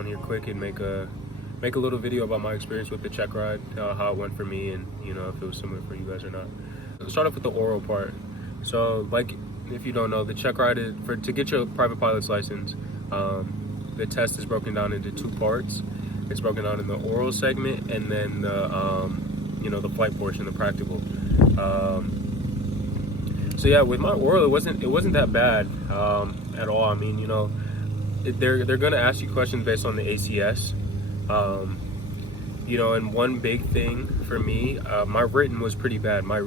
on here quick and make a little video about my experience with the check ride, how it went for me, and if it was similar for you guys or not. Let's start off with the oral part. So, like, if you don't know, the check ride is to get your private pilot's license. The test is broken down into two parts. It's broken down in the oral segment and then the flight portion, the practical. So yeah, with my oral, it wasn't that bad at all. I mean, they're gonna ask you questions based on the ACS. And one big thing for me, my written was pretty bad. My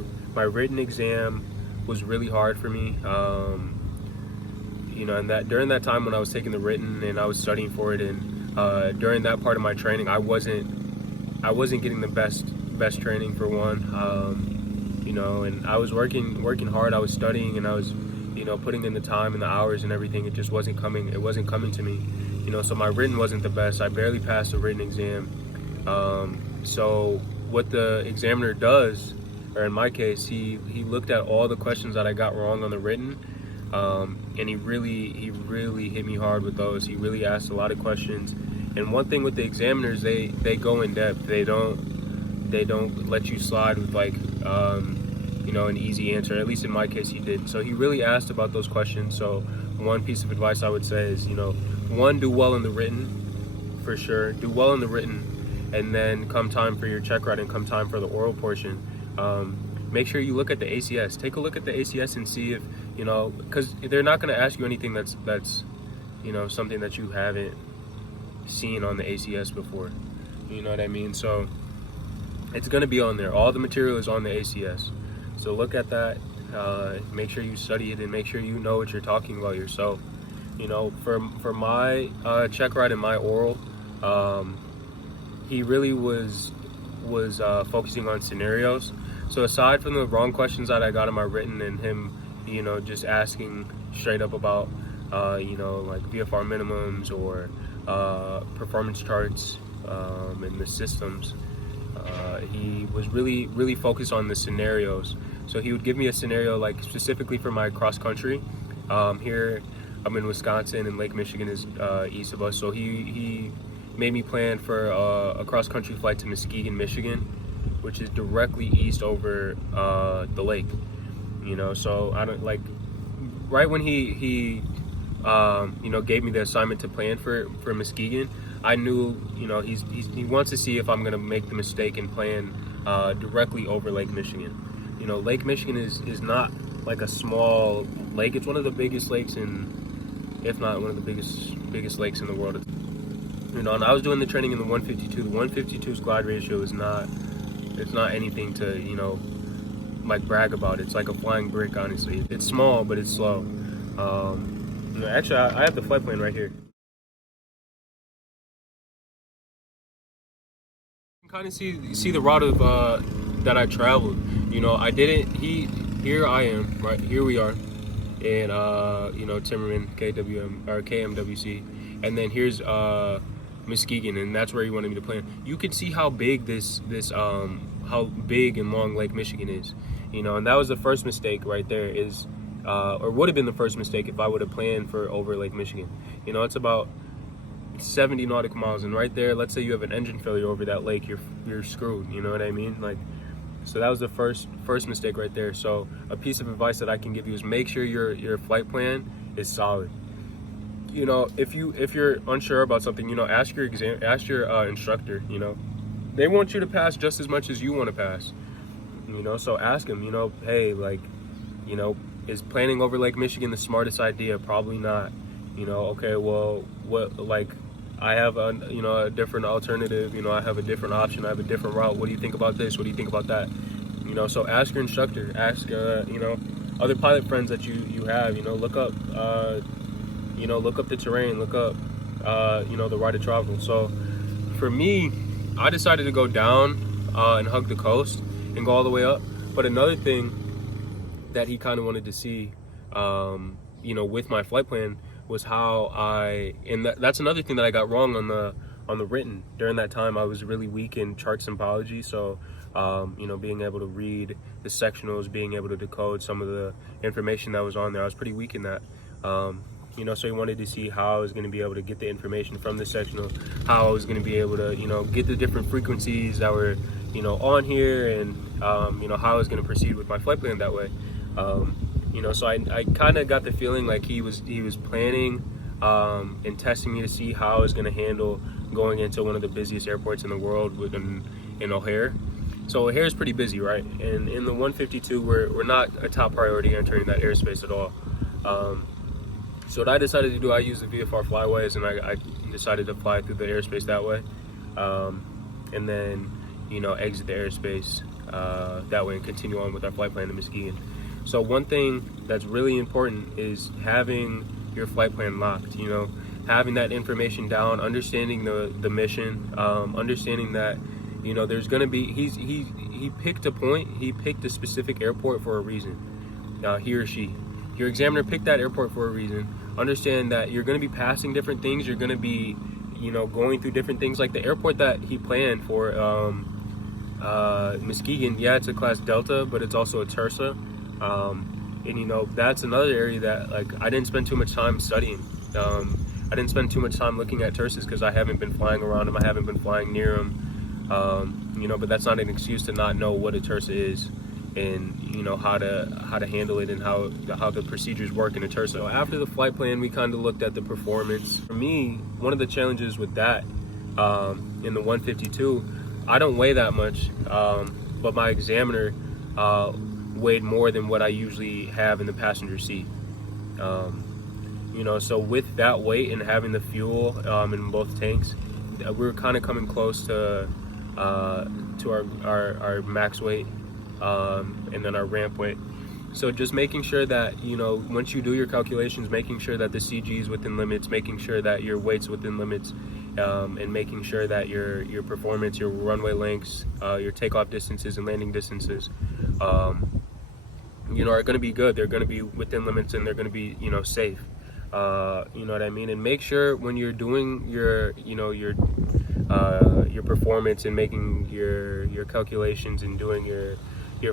written exam was really hard for me. And that during that time when I was taking the written and I was studying for it, and during that part of my training, I wasn't getting the best training for one. And I was working hard. I was studying and I was, putting in the time and the hours and everything. It just wasn't coming. It wasn't coming to me. So my written wasn't the best. I barely passed the written exam. So what the examiner does, or in my case, he looked at all the questions that I got wrong on the written, and he really hit me hard with those. He really asked a lot of questions. And one thing with the examiners, they go in depth. They don't let you slide with an easy answer. At least in my case, he did. So he really asked about those questions. So one piece of advice I would say is, one, do well in the written, for sure. Do well in the written, and then come time for your check ride and come time for the oral portion, make sure you look at the ACS. Take a look at the ACS and see if, because they're not going to ask you anything that's something that you haven't seen on the ACS before. You know what I mean? So it's going to be on there. All the material is on the ACS. So look at that. Make sure you study it and make sure you know what you're talking about yourself. For my check ride and my oral, he really was focusing on scenarios. So aside from the wrong questions that I got in my written and him, just asking straight up about, like VFR minimums or performance charts and the systems, he was really focused on the scenarios. So he would give me a scenario, like specifically for my cross country. Here I'm in Wisconsin and Lake Michigan is east of us. So he made me plan for a cross country flight to Muskegon, Michigan, which is directly east over the lake. So I don't right when he gave me the assignment to plan for Muskegon, I knew, he wants to see if I'm gonna make the mistake and plan directly over Lake Michigan. Lake Michigan is not like a small lake. It's one of the biggest lakes if not one of the biggest lakes in the world. And I was doing the training in the 152. The 152's glide ratio is not anything to, brag about. It's like a flying brick, honestly. It's small, but it's slow. Actually, I have the flight plan right here. You can kind of see the route of that I traveled. I didn't. Here I am, right here we are, in Timmerman, KMWC, and then here's Muskegon, and that's where he wanted me to plan. You can see how big how big and long Lake Michigan is, and that was the first mistake right there. Or would have been the first mistake if I would have planned for over Lake Michigan. It's about 70 nautical miles, and right there, let's say you have an engine failure over that lake, you're screwed. You know what I mean? So that was the first mistake right there. So a piece of advice that I can give you is make sure your flight plan is solid. If you're unsure about something, ask your instructor. They want you to pass just as much as you want to pass. So ask them. Hey, is planning over Lake Michigan the smartest idea? Probably not. Okay, well, what, I have a different alternative. I have a different option. I have a different route. What do you think about this? What do you think about that? So ask your instructor. Ask other pilot friends that you have. Look up look up the terrain. Look up the route of travel. So for me, I decided to go down and hug the coast and go all the way up. But another thing that he kind of wanted to see, with my flight plan, was how that's another thing that I got wrong on the written. During that time, I was really weak in chart symbology. So, being able to read the sectionals, being able to decode some of the information that was on there, I was pretty weak in that. You know, so he wanted to see how I was going to be able to get the information from the sectional, how I was going to be able to, you know, get the different frequencies that were, you know, on here, and you know, how I was going to proceed with my flight plan that way. You know, so I kind of got the feeling like he was planning and testing me to see how I was going to handle going into one of the busiest airports in the world in O'Hare. So O'Hare is pretty busy, right? And in the 152, we're not a top priority entering that airspace at all. So what I decided to do, I used the VFR flyways, and I decided to fly through the airspace that way, and then, you know, exit the airspace that way and continue on with our flight plan to Muskegon. So one thing that's really important is having your flight plan locked, you know, having that information down, understanding the mission, understanding that, you know, there's gonna be, he picked a point, he picked a specific airport for a reason, he or she. Your examiner picked that airport for a reason. Understand that you're gonna be passing different things, you're gonna be, you know, going through different things. Like the airport that he planned for, Muskegon, yeah, it's a class Delta, but it's also a Tersa. And you know, that's another area that, like, I didn't spend too much time studying. I didn't spend too much time looking at Tersas because I haven't been flying around them, I haven't been flying near them. You know, but that's not an excuse to not know what a Tersa is, and you know how to handle it, and how the procedures work in a Tersa. So after the flight plan, we kind of looked at the performance. For me, one of the challenges with that, in the 152, I don't weigh that much, but my examiner weighed more than what I usually have in the passenger seat. You know, so with that weight and having the fuel in both tanks, we were kind of coming close to our max weight, and then our ramp weight. So just making sure that, you know, once you do your calculations, making sure that the CG is within limits, making sure that your weight's within limits, and making sure that your performance, your runway lengths, your takeoff distances and landing distances, you know, are going to be good. They're going to be within limits, and they're going to be, you know, safe. You know what I mean? And make sure when you're doing your, you know, your performance and making your calculations and doing your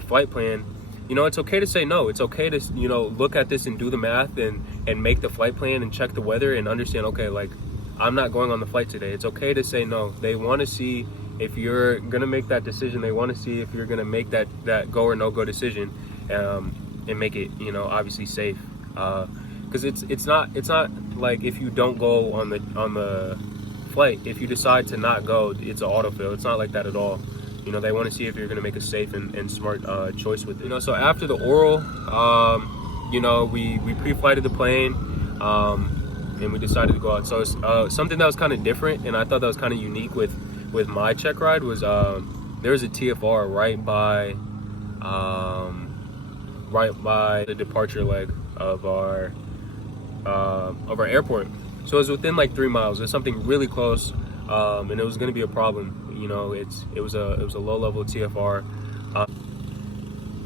flight plan, you know, it's okay to say no. It's okay to, you know, look at this and do the math and make the flight plan and check the weather and understand, okay, like, I'm not going on the flight today. It's okay to say no. They want to see if you're going to make that decision. They want to see if you're going to make that go or no go decision, and make it, you know, obviously safe. Because it's not like if you don't go on the flight, if you decide to not go, it's an autofill. It's not like that at all. You know, they want to see if you're going to make a safe and smart choice with it. You know, so after the oral, you know, we pre-flighted the plane, and we decided to go out. So something that was kind of different, and I thought that was kind of unique with my check ride, was there was a TFR right by the departure leg of our airport. So it was within like 3 miles. It was something really close, and it was going to be a problem. You know, it was a low level TFR. All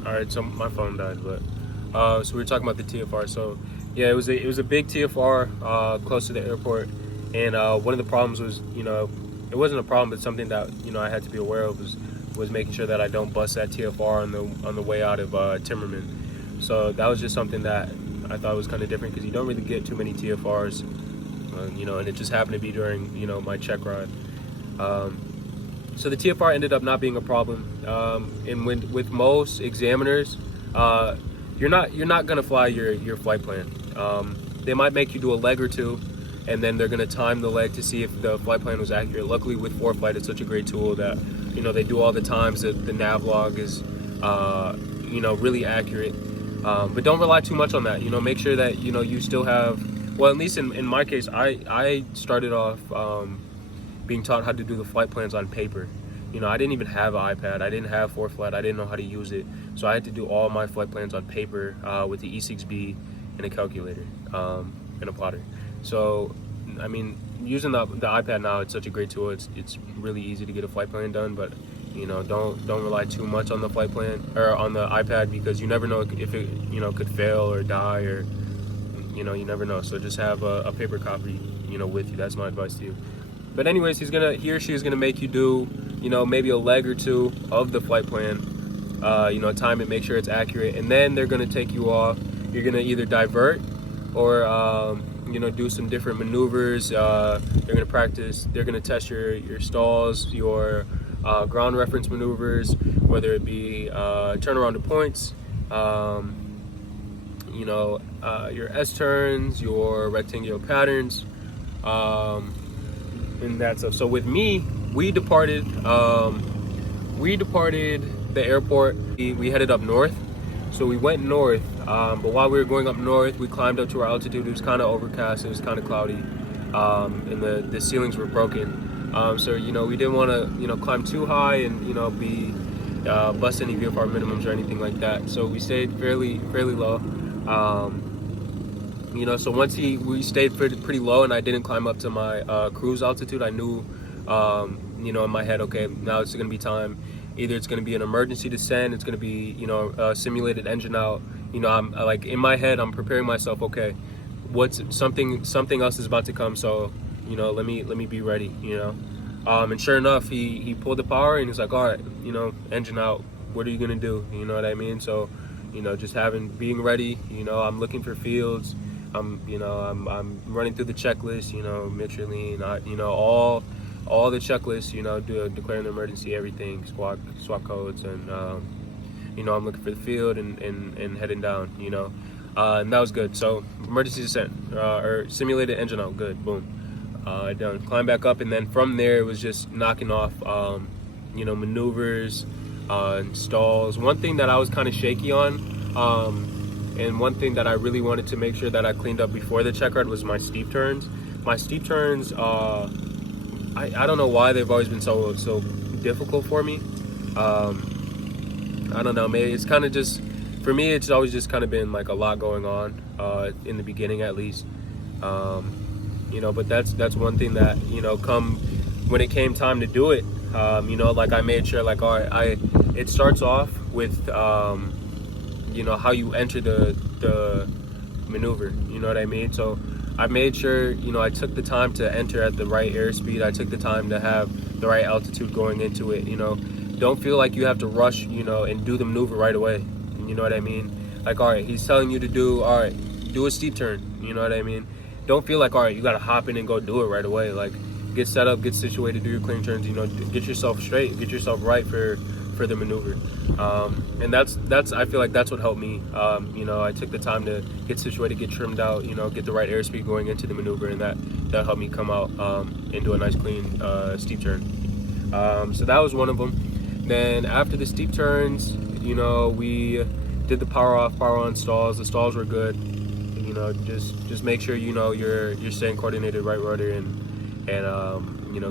right, so my phone died, but so we were talking about the TFR. So yeah, it was a big TFR close to the airport, and one of the problems was, you know, it wasn't a problem, but something that, you know, I had to be aware of was making sure that I don't bust that TFR on the way out of Timmerman. So that was just something that I thought was kind of different, because you don't really get too many TFRs, you know, and it just happened to be during, you know, my check ride. So the TFR ended up not being a problem, and with most examiners, you're not gonna fly your flight plan. They might make you do a leg or two, and then they're gonna time the leg to see if the flight plan was accurate. Luckily with ForeFlight, it's such a great tool that, you know, they do all the times that the nav log is, you know, really accurate. But don't rely too much on that. You know, make sure that, you know, you still have, well, at least in my case, I started off being taught how to do the flight plans on paper. You know, I didn't even have an iPad. I didn't have ForeFlight. I didn't know how to use it. So I had to do all my flight plans on paper with the E6B and a calculator and a plotter. So, I mean, using the iPad now, it's such a great tool. It's really easy to get a flight plan done, but, you know, don't rely too much on the flight plan or on the iPad, because you never know if it, you know, could fail or die, or, you know, you never know. So just have a paper copy, you know, with you. That's my advice to you. But anyways, he or she is gonna make you do, you know, maybe a leg or two of the flight plan, you know, time it, make sure it's accurate, and then they're gonna take you off. You're gonna either divert or, do some different maneuvers. They're gonna practice. They're gonna test your stalls, your ground reference maneuvers, whether it be turnaround to points, your S turns, your rectangular patterns, and that stuff. So with me, we departed the airport. We headed up north. So we went north, but while we were going up north, we climbed up to our altitude. It was kind of overcast, it was kind of cloudy, and the ceilings were broken. So we didn't want to climb too high and be bust any VFR minimums or anything like that. So we stayed fairly low. So once we stayed pretty low, and I didn't climb up to my cruise altitude, I knew in my head, okay, now it's gonna be time. Either it's going to be an emergency descent, it's going to be a simulated engine out. I'm like, in my head, I'm preparing myself. Okay, what's something else is about to come, so let me be ready. And sure enough, he pulled the power and he's like, all right, engine out, what are you gonna do? You know what I mean? So just being ready. I'm looking for fields. I'm running through the checklist, Michelin, all the checklists, declaring the emergency, everything, swap codes, and I'm looking for the field and heading down, and that was good. So emergency descent or simulated engine out, good, boom, done. Climb back up, and then from there it was just knocking off, maneuvers, and stalls. One thing that I was kind of shaky on, and one thing that I really wanted to make sure that I cleaned up before the checkride was my steep turns. My steep turns, I don't know why they've always been so difficult for me. I don't know, maybe it's kind of just, for me, it's always just kind of been like a lot going on in the beginning, at least. But that's one thing that when it came time to do it, like I made sure, like, all right, it starts off with how you enter the maneuver, you know what I mean? So I made sure, I took the time to enter at the right airspeed. I took the time to have the right altitude going into it. Don't feel like you have to rush, and do the maneuver right away. You know what I mean? Like, all right, he's telling you to do a steep turn. You know what I mean? Don't feel like, all right, you got to hop in and go do it right away. Like, get set up, get situated, do your clean turns, get yourself straight, get yourself right for the maneuver. And that's I feel like that's what helped me. I took the time to get situated, get trimmed out, get the right airspeed going into the maneuver, and that helped me come out and do a nice clean steep turn. So that was one of them. Then after the steep turns, we did the power off, power on stalls. The stalls were good. Just make sure you're staying coordinated, right rudder, and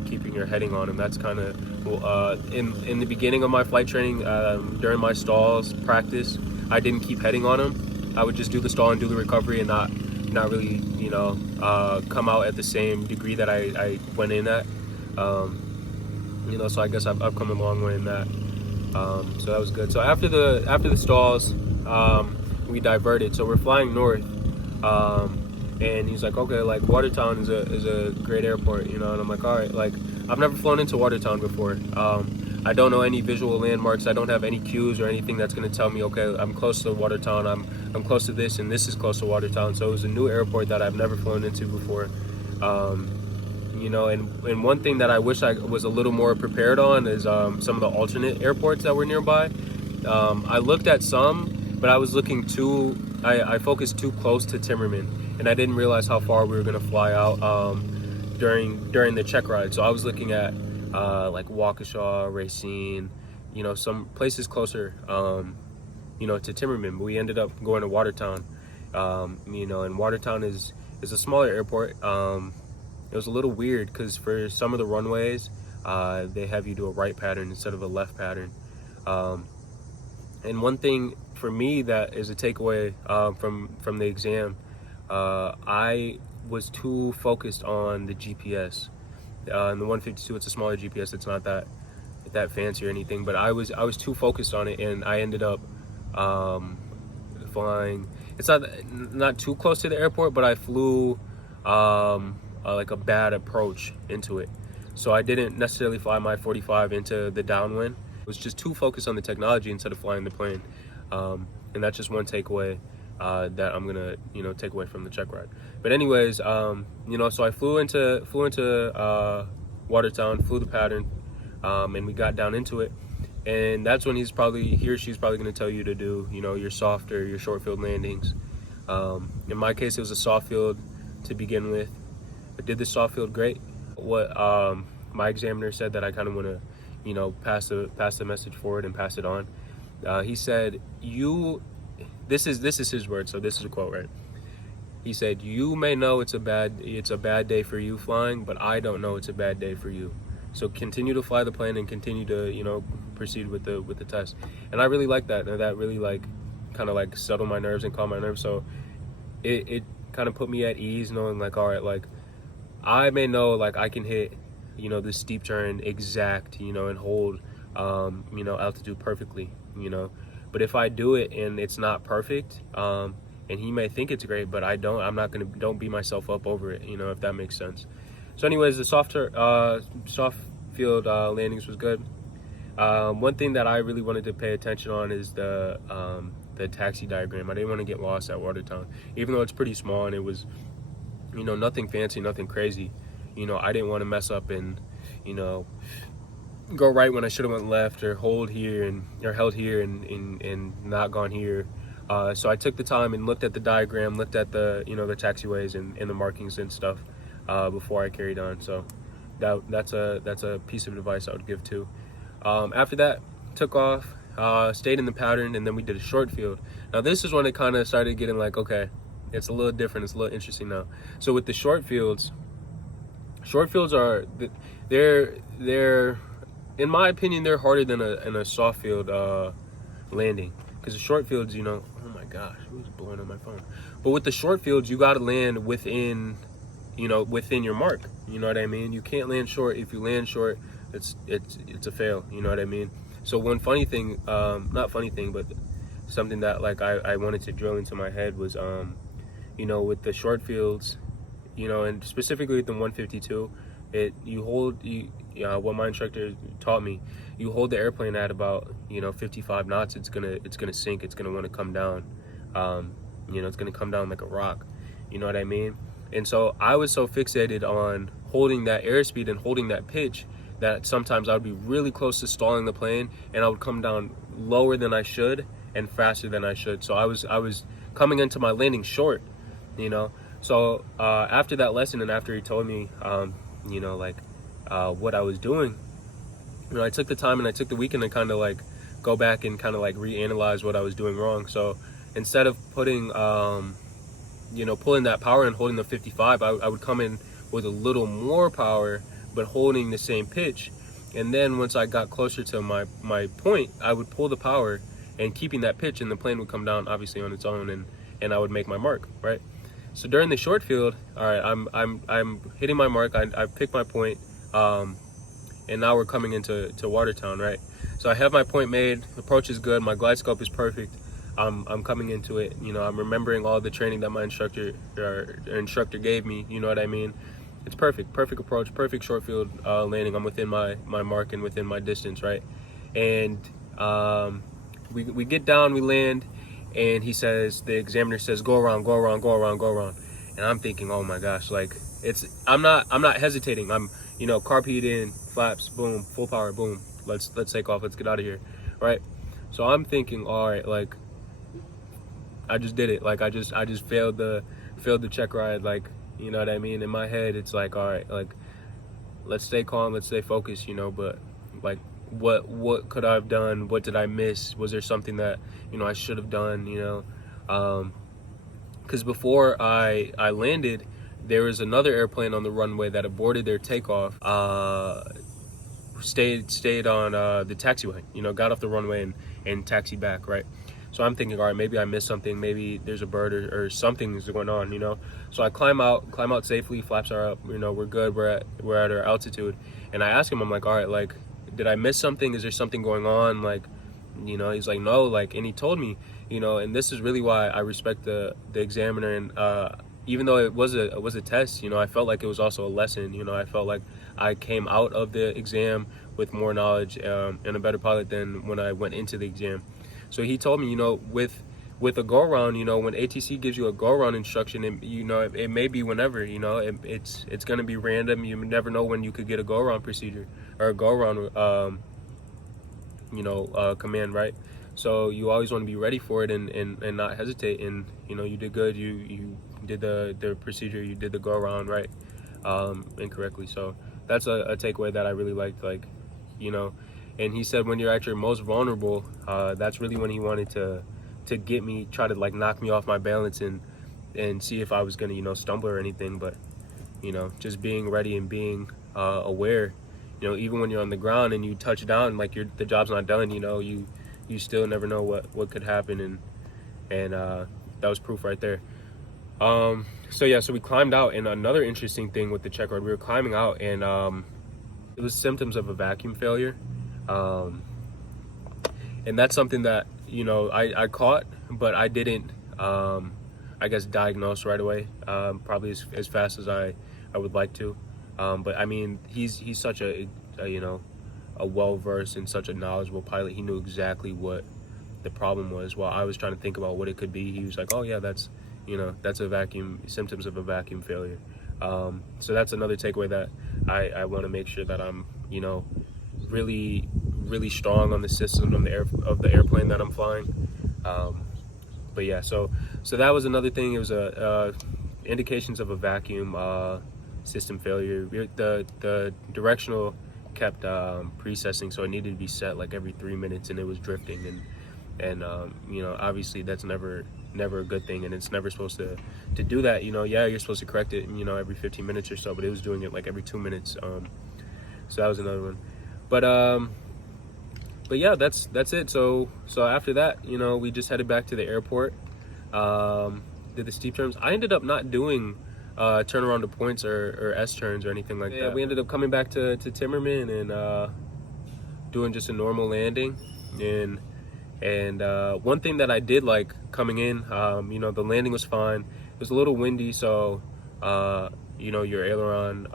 keeping your heading on. And that's kind of in the beginning of my flight training, during my stalls practice, I didn't keep heading on them. I would just do the stall and do the recovery, and not really come out at the same degree that I went in at. So I guess I've come a long way in that. So that was good. So after the stalls, we diverted. So we're flying north, and he's like, okay, like Watertown is a great airport, and I'm like, all right, like I've never flown into Watertown before. I don't know any visual landmarks. I don't have any cues or anything that's going to tell me, okay, I'm close to Watertown. I'm close to this, and this is close to Watertown. So it was a new airport that I've never flown into before. And one thing that I wish I was a little more prepared on is some of the alternate airports that were nearby. I looked at some, but I was looking I focused too close to Timmerman, and I didn't realize how far we were going to fly out during the check ride. So I was looking at like Waukesha, Racine, some places closer to Timmerman, but we ended up going to Watertown. And Watertown is a smaller airport. It was a little weird because for some of the runways, they have you do a right pattern instead of a left pattern. And one thing for me that is a takeaway from the exam, I was too focused on the GPS. In the 152, it's a smaller GPS. It's not that fancy or anything, but I was too focused on it, and I ended up flying. It's not too close to the airport, but I flew like a bad approach into it. So I didn't necessarily fly my 45 into the downwind. I was just too focused on the technology instead of flying the plane. And that's just one takeaway. that I'm gonna, take away from the check ride. But anyways, so I flew into Watertown, flew the pattern, and we got down into it. And that's when he or she's probably gonna tell you to do, your soft or your short field landings. In my case, it was a soft field to begin with. I did the soft field great. What my examiner said that I kind of want to, pass the message forward and pass it on. He said, this is his word, so this is a quote, right? He said, "You may know it's a bad day for you flying, but I don't know it's a bad day for you. So continue to fly the plane and continue to, proceed with the test." And I really like that. And that really kind of settled my nerves and calmed my nerves. So it kind of put me at ease, knowing all right, I may know I can hit, this steep turn exact, and hold, altitude perfectly, But if I do it and it's not perfect, and he may think it's great, but don't beat myself up over it, if that makes sense. So anyways, the soft field landings was good. One thing that I really wanted to pay attention on is the taxi diagram. I didn't want to get lost at Watertown, even though it's pretty small and it was, nothing fancy, nothing crazy. I didn't want to mess up and, go right when I should have went left, or held here and not gone here. So I took the time and looked at the diagram, looked at the the taxiways and the markings and stuff before I carried on. So that's a piece of advice I would give too. After that, took off, stayed in the pattern, and then we did a short field. Now this is when it kind of started getting okay, it's a little different, it's a little interesting now. So with the short fields are they're in my opinion, they're harder than a soft field landing, because the short fields, oh my gosh, who's blowing on my phone? But with the short fields, you got to land within your mark. You know what I mean? You can't land short. If you land short, it's a fail. You know what I mean? So one funny thing, not funny thing, but something that I wanted to drill into my head was, with the short fields, and specifically with the 152, what my instructor taught me, you hold the airplane at about 55 knots, it's gonna sink, it's gonna want to come down, it's gonna come down like a rock, you know what I mean? And so I was so fixated on holding that airspeed and holding that pitch that sometimes I would be really close to stalling the plane, and I would come down lower than I should and faster than I should. So I was coming into my landing short, So after that lesson, and after he told me, what I was doing, I took the time and I took the weekend to kind of go back and kind of reanalyze what I was doing wrong. So instead of pulling that power and holding the 55, I would come in with a little more power, but holding the same pitch. And then once I got closer to my point, I would pull the power and keeping that pitch, and the plane would come down obviously on its own, and I would make my mark, right? So during the short field, all right, I'm hitting my mark. I picked my point, and now we're coming into Watertown, right? So I have my point made. The approach is good. My glide scope is perfect. I'm coming into it. I'm remembering all the training that my instructor gave me. You know what I mean? It's perfect approach, perfect short field landing. I'm within my mark and within my distance, right? And we get down, we land. And the examiner says, go around. And I'm thinking, oh my gosh, I'm not hesitating. I'm, carb heat in, flaps, boom, full power, boom. Let's take off. Let's get out of here. Right. So I'm thinking, all right, I just did it. I just failed the check ride. You know what I mean? In my head, it's all right, let's stay calm, let's stay focused, but what could I have done? What did I miss? Was there something that, I should have done, because before I landed, there was another airplane on the runway that aborted their takeoff, stayed on the taxiway, got off the runway and taxied back, right? So I'm thinking, all right, maybe I missed something, maybe there's a bird or something is going on, So I climb out safely, flaps are up, we're good, we're at our altitude. And I ask him, I'm like, all right, did I miss something? Is there something going on? He's like, no, and he told me, and this is really why I respect the examiner. And even though it was a test, I felt like it was also a lesson. I felt like I came out of the exam with more knowledge and a better pilot than when I went into the exam. So he told me, with a go around, you know, when ATC gives you a go around instruction, it may be whenever, it's going to be random. You never know when you could get a go around procedure or a go around, command, right? So you always want to be ready for it and not hesitate. And, you did good. You did the procedure, you did the go around, right? Incorrectly. So that's a takeaway that I really liked, and he said when you're at your most vulnerable, that's really when he wanted to get me, try to like knock me off my balance and see if I was gonna, stumble or anything. But, just being ready and being aware, even when you're on the ground and you touch down, like the job's not done, you still never know what could happen. And that was proof right there. So we climbed out, and another interesting thing with the check ride, we were climbing out, and it was symptoms of a vacuum failure. And that's something that, I caught, but I didn't, I guess, diagnose right away, probably as fast as I would like to. But I mean, he's such a well-versed and such a knowledgeable pilot. He knew exactly what the problem was. While I was trying to think about what it could be, he was like, oh yeah, that's symptoms of a vacuum failure. So that's another takeaway that I want to make sure that I'm, really, really strong on the system of the airplane that I'm flying. But yeah, so that was another thing. It was indications of a vacuum system failure. The directional kept precessing, so it needed to be set like every 3 minutes, and it was drifting, and obviously that's never a good thing, and it's never supposed to do that. You're supposed to correct it, every 15 minutes or so, but it was doing it like every 2 minutes. So that was another one. But yeah, that's it. So after that, we just headed back to the airport, did the steep turns. I ended up not doing turnaround to points or S turns or anything like that. We ended up coming back to Timmerman and doing just a normal landing. And one thing that I did like coming in, the landing was fine. It was a little windy, so your aileron,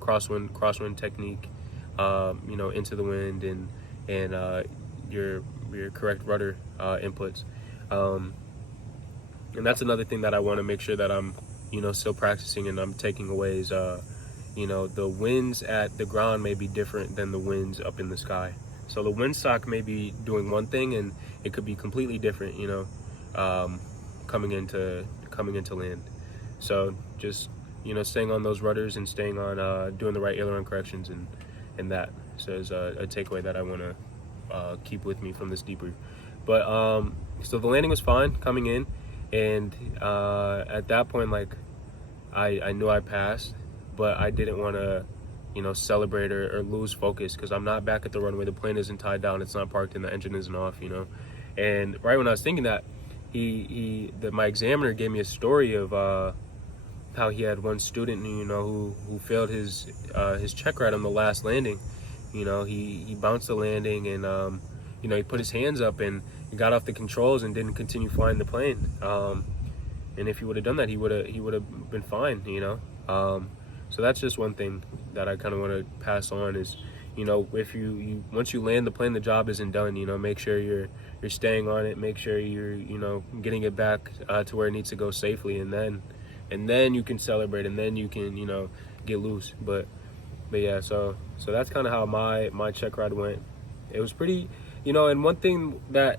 crosswind technique, into the wind, and your correct rudder inputs. And that's another thing that I want to make sure that I'm, still practicing and I'm taking away is, the winds at the ground may be different than the winds up in the sky. So the windsock may be doing one thing, and it could be completely different, coming into land. So just, staying on those rudders and staying on doing the right aileron corrections and that. So is a takeaway that I want to keep with me from this debrief. But so the landing was fine coming in, and at that point, like I knew I passed, but I didn't want to celebrate or lose focus, because I'm not back at the runway. The plane isn't tied down, it's not parked, and the engine isn't off, And right when I was thinking that, my examiner gave me a story of how he had one student, who failed his check ride on the last landing. He bounced the landing, and he put his hands up and he got off the controls and didn't continue flying the plane. And if he would have done that, he would have been fine. So that's just one thing that I kind of want to pass on is, if you once you land the plane, the job isn't done. Make sure you're staying on it. Make sure you're getting it back to where it needs to go safely, and then you can celebrate, and then you can get loose. But yeah, so that's kind of how my check ride went. It was pretty, and one thing that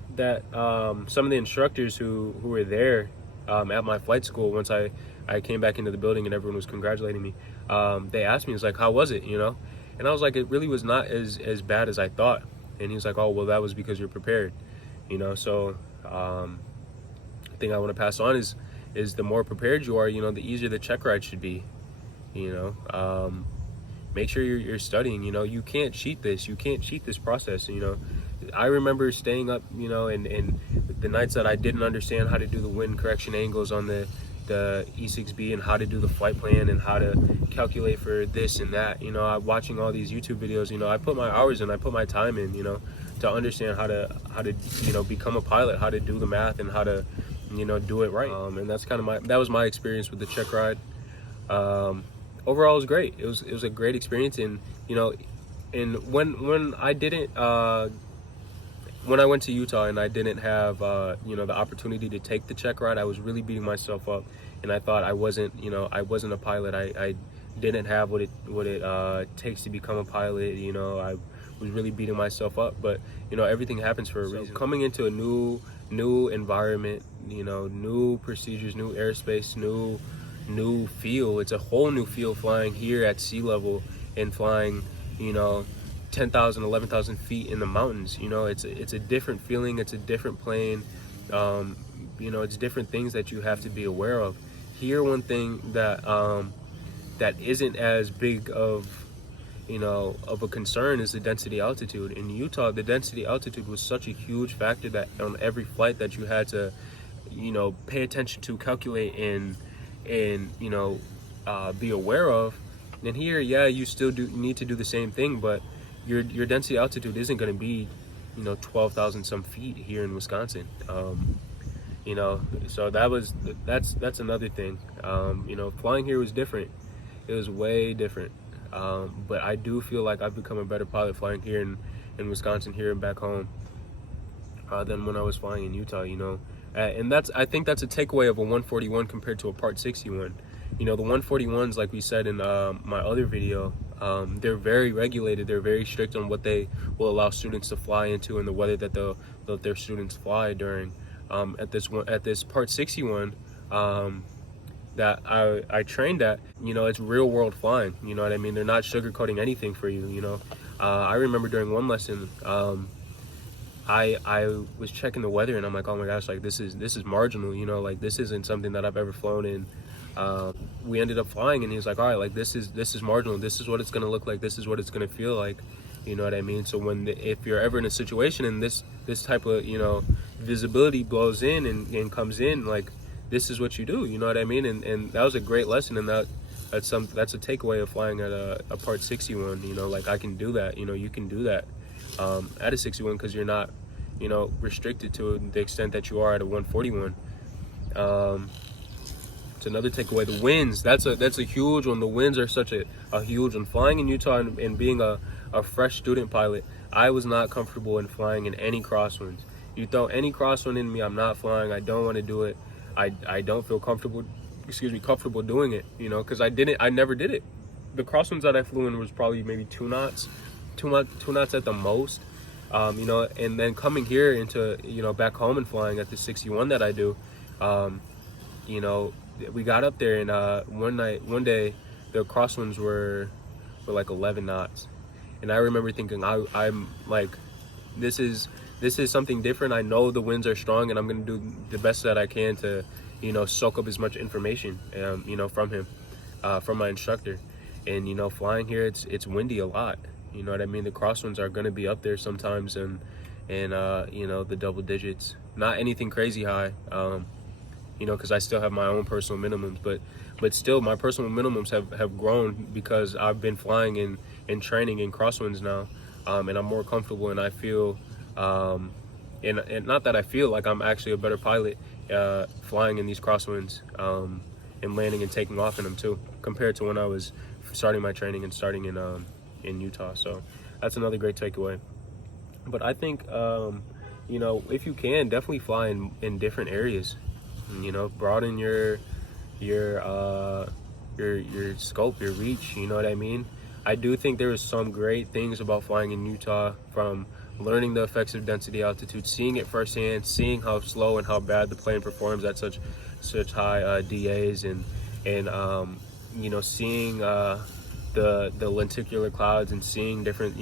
some of the instructors who were there at my flight school, once I came back into the building and everyone was congratulating me, they asked me, it's like, how was it, And I was like, it really was not as bad as I thought. And he was like, oh, well, that was because you're prepared, So the thing I want to pass on is the more prepared you are, the easier the check ride should be. Make sure you're studying. You can't cheat this. You can't cheat this process. I remember staying up, and the nights that I didn't understand how to do the wind correction angles on the E6B, and how to do the flight plan, and how to calculate for this and that. I'm watching all these YouTube videos. I put my hours in, I put my time in, to understand how to become a pilot, how to do the math, and how to do it right. And that's kind of that was my experience with the check ride. Overall, it was great. It was a great experience, and and when I didn't when I went to Utah and I didn't have the opportunity to take the check ride, I was really beating myself up, and I thought I wasn't a pilot. I didn't have what it takes to become a pilot. I was really beating myself up, but everything happens for a reason. Coming into a new environment, new procedures, new airspace, new feel. It's a whole new feel flying here at sea level and flying 10,000, 11,000 feet in the mountains. It's a different feeling. It's a different plane. It's different things that you have to be aware of. Here, one thing that isn't as big of a concern is the density altitude. In Utah, the density altitude was such a huge factor that on every flight that you had to pay attention to, calculate, and be aware of. And here, yeah, you still need to do the same thing, but your density altitude isn't going to be 12,000 some feet here in Wisconsin. So that's another thing. Flying here was different. It was way different. But I do feel like I've become a better pilot flying here in Wisconsin, here and back home, than when I was flying in Utah. And I think that's a takeaway of a 141 compared to a Part 61. The 141s, like we said in my other video, they're very regulated. They're very strict on what they will allow students to fly into and the weather that their students fly during. At this Part 61 that I trained at, it's real world flying. You know what I mean? They're not sugarcoating anything for you. I remember during one lesson, I was checking the weather and I'm like, oh my gosh, like this is marginal. Like this isn't something that I've ever flown in. We ended up flying and he was like, all right, like this is marginal. This is what it's gonna look like. This is what it's gonna feel like. You know what I mean? So if you're ever in a situation and this type of visibility blows in and comes in, like this is what you do. You know what I mean? And that was a great lesson, and that's a takeaway of flying at a Part 61. Like I can do that. You can do that at a 61 because you're not restricted to the extent that you are at a 141. It's another takeaway. The winds, that's a huge one. The winds are such a huge one. Flying in Utah and being a fresh student pilot, I was not comfortable in flying in any crosswinds. You throw any crosswind in me, I'm not flying. I don't want to do it. I don't feel comfortable doing it, because I never did it. The crosswinds that I flew in was probably maybe 2 knots at the most. And then coming here into, back home and flying at the 61 that I do, we got up there and one day the crosswinds were like 11 knots. And I remember thinking, I'm like, this is something different. I know the winds are strong and I'm going to do the best that I can to, soak up as much information, from him, from my instructor. And, flying here, it's windy a lot. You know what I mean? The crosswinds are going to be up there sometimes and the double digits. Not anything crazy high, because I still have my own personal minimums. But still, my personal minimums have grown because I've been flying and training in crosswinds now. And I'm more comfortable, and I feel, and not that I feel like I'm actually a better pilot flying in these crosswinds and landing and taking off in them too, compared to when I was starting my training and starting in Utah. So that's another great takeaway. But I think, if you can, definitely fly in different areas. Broaden your scope, your reach. You know what I mean? I do think there is some great things about flying in Utah, from learning the effects of density altitude, seeing it firsthand, seeing how slow and how bad the plane performs at such high DAs, and seeing the lenticular clouds and seeing different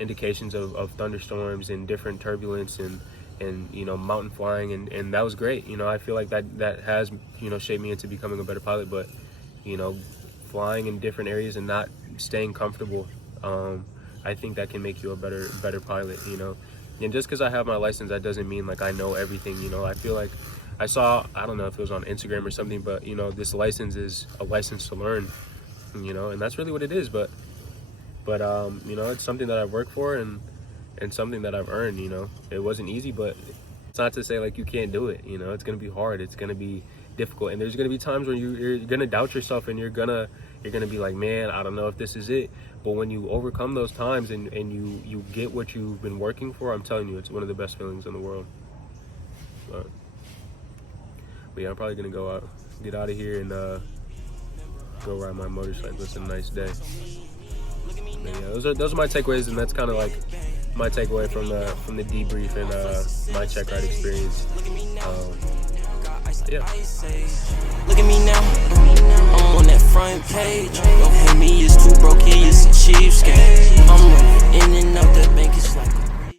indications of thunderstorms and different turbulence and mountain flying, and that was great. I feel like that has shaped me into becoming a better pilot. But flying in different areas and not staying comfortable, I think that can make you a better pilot. And just because I have my license, that doesn't mean like I know everything. I feel like I don't know if it was on Instagram or something, but this license is a license to learn, and that's really what it is. But it's something that I've worked for and something that I've earned. It wasn't easy, but it's not to say like you can't do it. It's gonna be hard. It's gonna be difficult, and there's gonna be times when you're gonna doubt yourself, and you're gonna be like, man, I don't know if this is it. But when you overcome those times and you get what you've been working for, I'm telling you, it's one of the best feelings in the world. But yeah, I'm probably gonna get out of here and go ride my motorcycle. It's a nice day. But yeah, those are my takeaways, and that's kind of like my takeaway from the debrief and my check ride experience. Yeah. Look at me now, I'm on that front page. Don't hate me, it's too broke, it's a cheapskate. I'm running in and